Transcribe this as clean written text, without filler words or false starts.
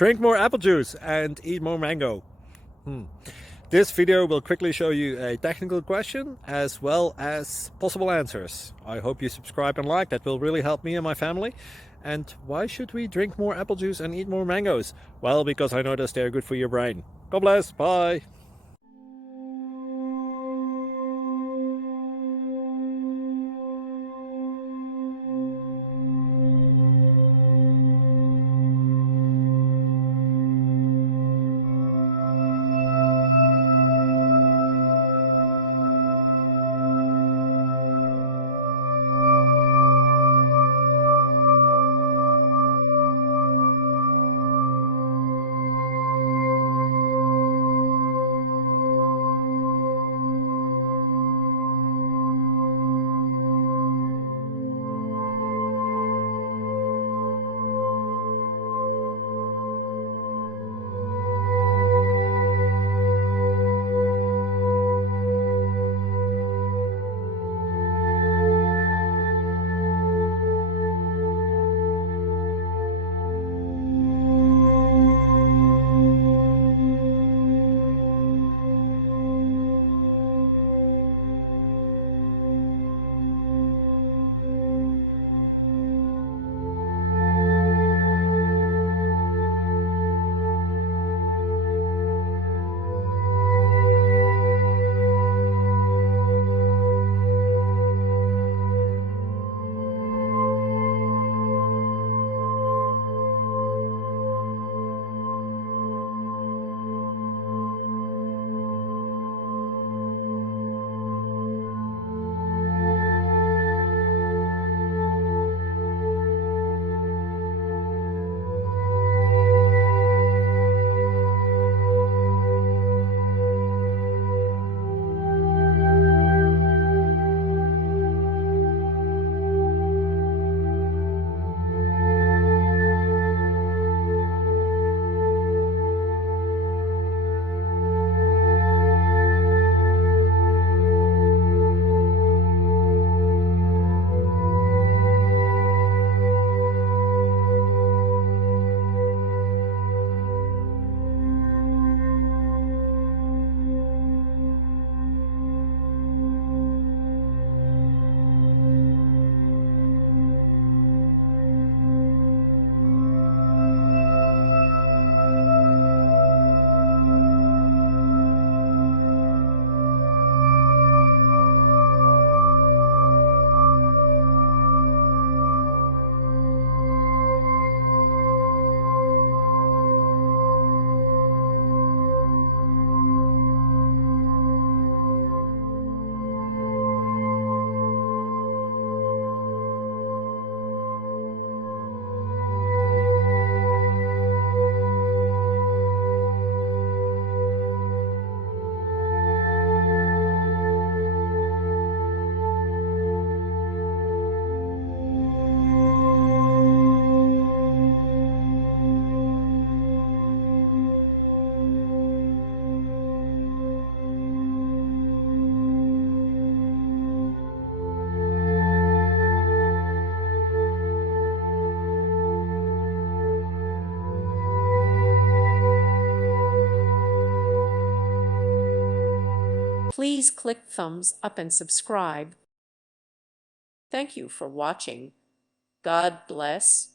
Drink more apple juice and eat more mango. This video will quickly show you a technical question as well as possible answers. I hope you subscribe and like, that will really help me and my family. And why should we drink more apple juice and eat more mangoes? Well, because I noticed they're good for your brain. God bless, bye! Please click thumbs up and subscribe. Thank you for watching. God bless.